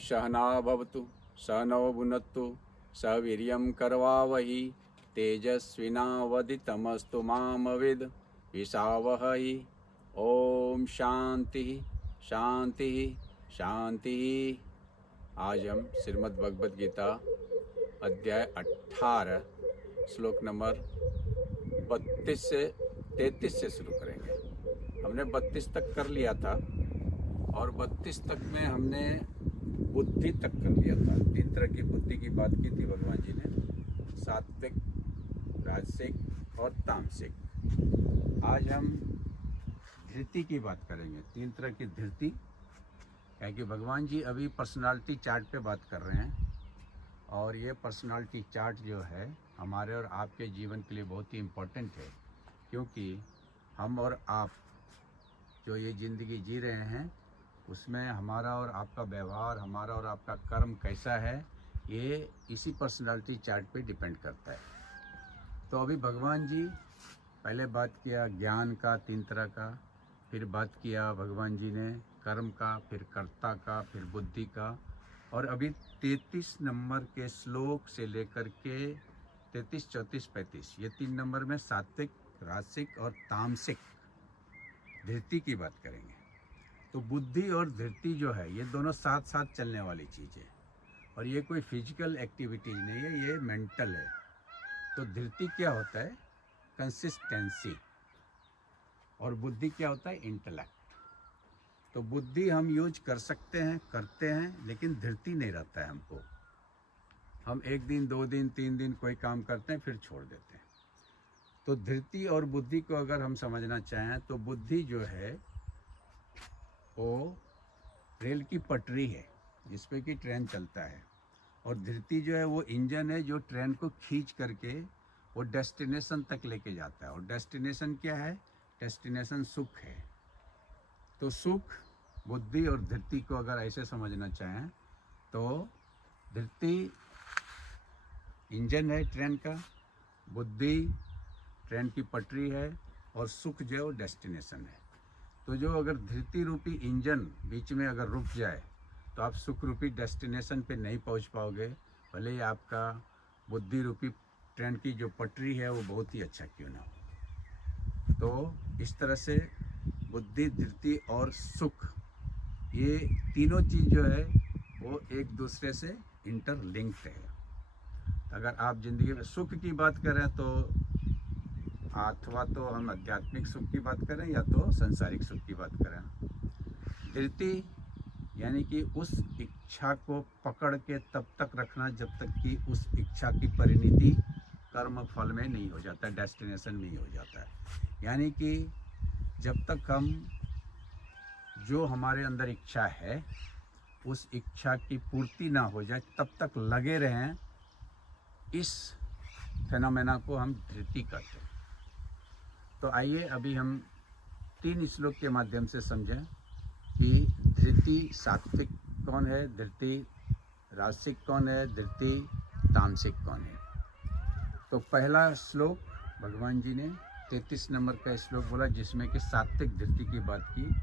सहना भवतु सहनौ भुनक्तु सह वीर्यं करवावहि तेजस्विनावधितमस्तु मा विद्विषावहै। ओम शांति शांति शांति। आज हम श्रीमद् भगवद गीता अध्याय 18 श्लोक नंबर 32 से 33 से शुरू करेंगे। हमने 32 तक कर लिया था और 32 तक में हमने बुद्धि तक कर लिया था। 3 तरह की बुद्धि की बात की थी भगवान जी ने, सात्विक, राजसिक और तामसिक। आज हम धृति की बात करेंगे, 3 तरह की धृति। क्योंकि भगवान जी अभी पर्सनालिटी चार्ट पे बात कर रहे हैं और ये पर्सनालिटी चार्ट जो है हमारे और आपके जीवन के लिए बहुत ही इम्पोर्टेंट है, क्योंकि हम और आप जो ये ज़िंदगी जी रहे हैं उसमें हमारा और आपका व्यवहार, हमारा और आपका कर्म कैसा है, ये इसी पर्सनालिटी चार्ट पे डिपेंड करता है। तो अभी भगवान जी पहले बात किया ज्ञान का 3 तरह का, फिर बात किया भगवान जी ने कर्म का, फिर कर्ता का, फिर बुद्धि का, और अभी 33 नंबर के श्लोक से लेकर के 33, 34, 35 ये 3 नंबर में सात्विक, राजसिक और तामसिक धृति की बात करेंगे। तो बुद्धि और धृति जो है ये दोनों साथ साथ चलने वाली चीज़ है और ये कोई फिजिकल एक्टिविटीज नहीं है, ये मेंटल है। तो धृति क्या होता है? कंसिस्टेंसी। और बुद्धि क्या होता है? इंटेलेक्ट। तो बुद्धि हम यूज कर सकते हैं, करते हैं, लेकिन धृति नहीं रहता है हमको। हम 1 दिन, 2 दिन, 3 दिन कोई काम करते हैं फिर छोड़ देते हैं। तो धृति और बुद्धि को अगर हम समझना चाहें तो बुद्धि जो है वो रेल की पटरी है जिस पे कि ट्रेन चलता है, और धृति जो है वो इंजन है जो ट्रेन को खींच करके वो डेस्टिनेशन तक लेके जाता है। और डेस्टिनेशन क्या है? डेस्टिनेशन सुख है। तो सुख, बुद्धि और धृति को अगर ऐसे समझना चाहें तो धृति इंजन है ट्रेन का, बुद्धि ट्रेन की पटरी है, और सुख जो है वो डेस्टिनेशन है। तो जो अगर धृति रूपी इंजन बीच में अगर रुक जाए तो आप सुख रूपी डेस्टिनेशन पे नहीं पहुंच पाओगे, भले ही आपका बुद्धि रूपी ट्रेन की जो पटरी है वो बहुत ही अच्छा क्यों ना हो। तो इस तरह से बुद्धि, धृति और सुख, ये तीनों चीज़ जो है वो एक दूसरे से इंटरलिंक्ड है। अगर आप ज़िंदगी में सुख की बात करें तो अथवा तो हम आध्यात्मिक सुख की बात करें या तो संसारिक सुख की बात करें। धृति यानी कि उस इच्छा को पकड़ के तब तक रखना जब तक कि उस इच्छा की परिणति कर्म फल में नहीं हो जाता, डेस्टिनेशन में ही हो जाता है। यानी कि जब तक हम जो हमारे अंदर इच्छा है उस इच्छा की पूर्ति ना हो जाए तब तक लगे रहें, इस फेनोमेना को हम धृति कहते हैं। तो आइए अभी हम 3 श्लोक के माध्यम से समझें कि धृति सात्विक कौन है, धृति राजसिक कौन है, धृति तामसिक कौन है। तो पहला श्लोक भगवान जी ने 33 नंबर का श्लोक बोला जिसमें कि सात्विक धृति की बात की,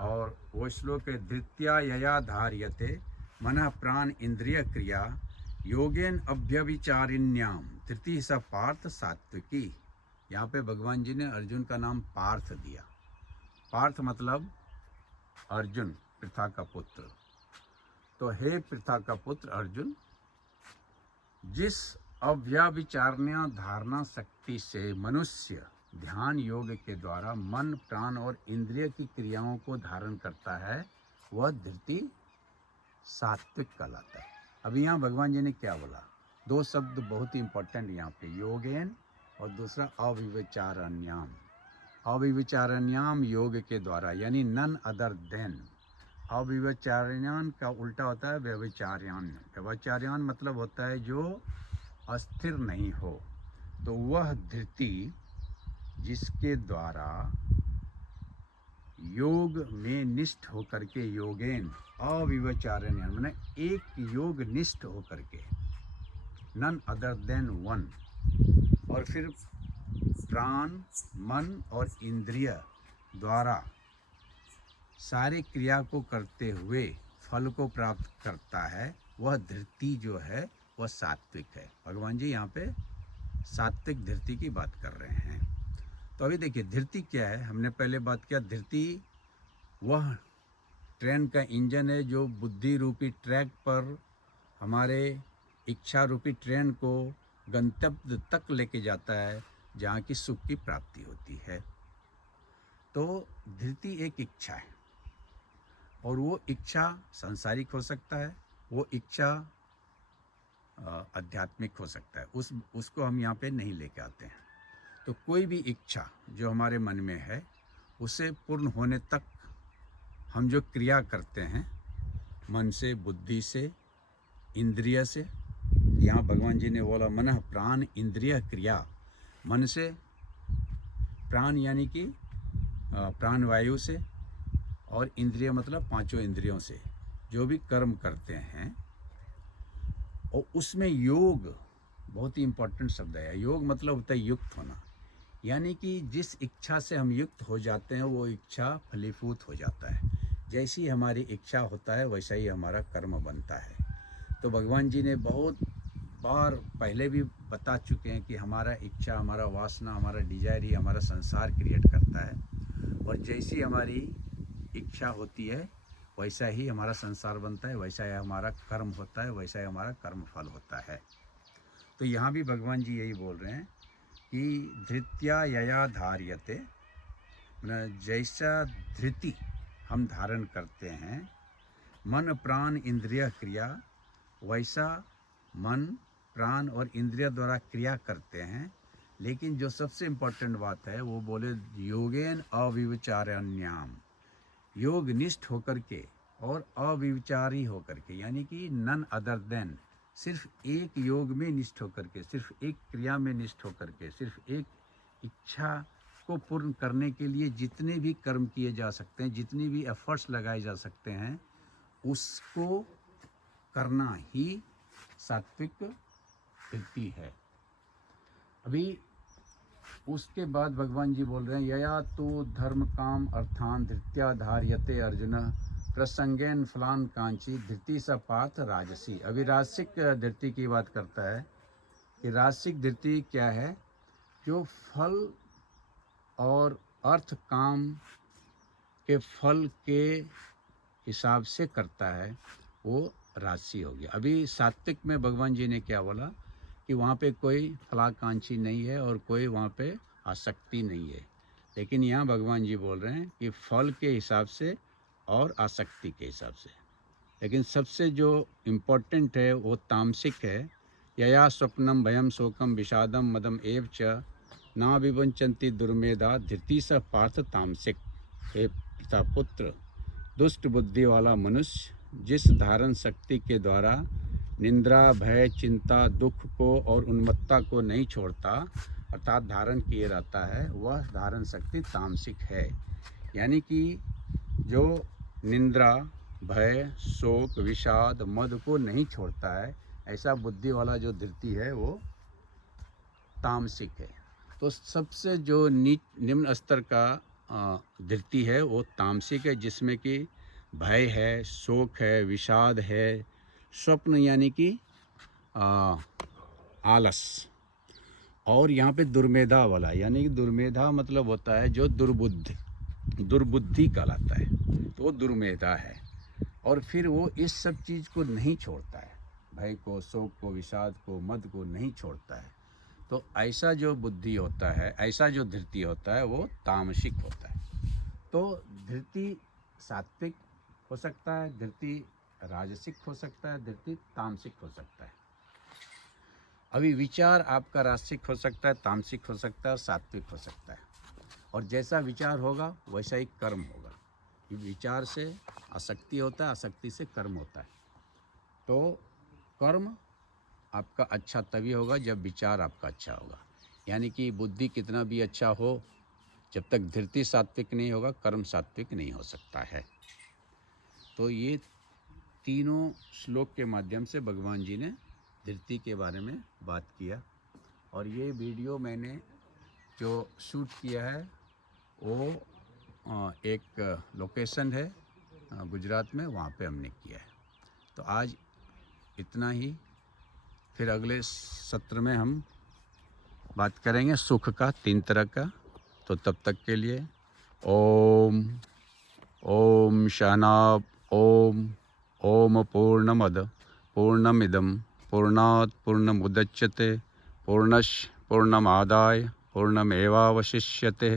और वो श्लोक है धृत्या यया धार्यते मनः प्राण इंद्रिय क्रिया योगेन अभ्यविचारिण्याम धृति स पार्थ सात्विकी। यहाँ पे भगवान जी ने अर्जुन का नाम पार्थ दिया। पार्थ मतलब अर्जुन, पृथा का पुत्र। तो हे पृथा का पुत्र अर्जुन, जिस अव्यभिचारण्य धारणा शक्ति से मनुष्य ध्यान योग के द्वारा मन, प्राण और इंद्रिय की क्रियाओं को धारण करता है वह धृति सात्विक कहलाता है। अभी यहाँ भगवान जी ने क्या बोला? 2 शब्द बहुत ही इंपॉर्टेंट यहाँ पे, योगेन और दूसरा अविविचारण्याम। अविविचारण्याम योग के द्वारा, यानी नन अदर देन। अविविचारण्याम का उल्टा होता है व्यभिचार्यान। व्यभिचार्यान मतलब होता है जो अस्थिर नहीं हो। तो वह धृति जिसके द्वारा योग में निष्ठ होकर के, योगेन अविविचारण्याम माने एक योग निष्ठ होकर के, नन अदर देन वन, और फिर प्राण, मन और इंद्रिय द्वारा सारी क्रिया को करते हुए फल को प्राप्त करता है वह धृति जो है वह सात्विक है। भगवान जी यहाँ पे सात्विक धृति की बात कर रहे हैं। तो अभी देखिए धृति क्या है, हमने पहले बात किया धृति वह ट्रेन का इंजन है जो बुद्धि रूपी ट्रैक पर हमारे इच्छा रूपी ट्रेन को गंतव्य तक लेके जाता है जहाँ की सुख की प्राप्ति होती है। तो धृति एक इच्छा है और वो इच्छा सांसारिक हो सकता है, वो इच्छा आध्यात्मिक हो सकता है, उसको हम यहाँ पे नहीं लेके आते हैं। तो कोई भी इच्छा जो हमारे मन में है उसे पूर्ण होने तक हम जो क्रिया करते हैं मन से, बुद्धि से, इंद्रिय से, यहाँ भगवान जी ने बोला मन प्राण इंद्रिय क्रिया, मन से प्राण यानी कि प्राण वायु से और इंद्रिय मतलब पांचों इंद्रियों से जो भी कर्म करते हैं, और उसमें योग बहुत ही इम्पोर्टेंट शब्द है। योग मतलब होता है युक्त होना, यानी कि जिस इच्छा से हम युक्त हो जाते हैं वो इच्छा फलीभूत हो जाता है। जैसी हमारी इच्छा होता है वैसा ही हमारा कर्म बनता है। तो भगवान जी ने बहुत बार पहले भी बता चुके हैं कि हमारा इच्छा, हमारा वासना, हमारा डिजायर ही हमारा संसार क्रिएट करता है, और जैसी हमारी इच्छा होती है वैसा ही हमारा संसार बनता है, वैसा ही हमारा कर्म होता है, वैसा ही हमारा कर्म फल होता है। तो यहाँ भी भगवान जी यही बोल रहे हैं कि धृत्या यया धार्यते, जैसा धृति हम धारण करते हैं मन प्राण इंद्रिय क्रिया, वैसा मन प्राण और इंद्रिय द्वारा क्रिया करते हैं। लेकिन जो सबसे इम्पोर्टेंट बात है वो बोले योगेन अविचारण्याम, योग निष्ठ होकर के और अविचारी होकर के, यानी कि नन अदर देन, सिर्फ एक योग में निष्ठ होकर के, सिर्फ एक क्रिया में निष्ठ होकर के, सिर्फ एक इच्छा को पूर्ण करने के लिए जितने भी कर्म किए जा सकते हैं, जितनी भी एफर्ट्स लगाए जा सकते हैं, उसको करना ही सात्विक वृत्ति है। अभी उसके बाद भगवान जी बोल रहे हैं यया तो धर्म काम अर्थान धृत्या धार्यते अर्जुन प्रसंगेन फलान कांची धृति स पार्थ राजसी। अभी राजसिक धृति की बात करता है कि राजसिक धृति क्या है, जो फल और अर्थ काम के फल के हिसाब से करता है वो राजसी हो गया। अभी सात्विक में भगवान जी ने क्या बोला कि वहाँ पे कोई फलाकांक्षी नहीं है और कोई वहाँ पे आसक्ति नहीं है। लेकिन यहाँ भगवान जी बोल रहे हैं कि फल के हिसाब से और आसक्ति के हिसाब से। लेकिन सबसे जो इम्पोर्टेंट है वो तामसिक है। यया स्वप्नम भयम शोकम विषादम मदम एव च ना विवंचन्ति दुर्मेधा धृति स पार्थ तामसिक। हे पिता पुत्र, दुष्ट बुद्धि वाला मनुष्य जिस धारण शक्ति के द्वारा निंद्रा, भय, चिंता, दुख को और उन्मत्तता को नहीं छोड़ता अर्थात धारण किए रहता है, वह धारण शक्ति तामसिक है। यानी कि जो निंद्रा, भय, शोक, विषाद, मद को नहीं छोड़ता है, ऐसा बुद्धि वाला जो धृति है वो तामसिक है। तो सबसे जो निम्न स्तर का धृति है वो तामसिक है, जिसमें कि भय है, शोक है, विषाद है, स्वप्न यानी कि आलस, और यहाँ पे दुर्मेधा वाला, यानी कि दुर्मेधा मतलब होता है जो दुर्बुद्धि कहलाता है, तो वो दुर्मेधा है। और फिर वो इस सब चीज़ को नहीं छोड़ता है, भय को, शोक को, विषाद को, मद को नहीं छोड़ता है। तो ऐसा जो बुद्धि होता है, ऐसा जो धृति होता है वो तामसिक होता है। तो धृति सात्विक हो सकता है, धृति राजसिक हो सकता है, धृति तामसिक हो सकता है। अभी विचार आपका राजसिक हो सकता है, तामसिक हो सकता है, सात्विक हो सकता है, और जैसा विचार होगा वैसा ही कर्म होगा। विचार से आसक्ति होता है, आसक्ति से कर्म होता है। तो कर्म आपका अच्छा तभी होगा जब विचार आपका अच्छा होगा। यानी कि बुद्धि कितना भी अच्छा हो, जब तक धृति सात्विक नहीं होगा कर्म सात्विक नहीं हो सकता है। तो ये तीनों श्लोक के माध्यम से भगवान जी ने धृति के बारे में बात किया। और ये वीडियो मैंने जो शूट किया है वो एक लोकेशन है गुजरात में, वहाँ पे हमने किया है। तो आज इतना ही, फिर अगले सत्र में हम बात करेंगे सुख का 3 तरह का। तो तब तक के लिए ओम ओम शानाब ओम ओम पूर्णमद पूर्णमिदम पूर्णात् पूर्णमुदच्यते पूर्णश पूर्णमादाय पूर्णमेवावशिष्यते।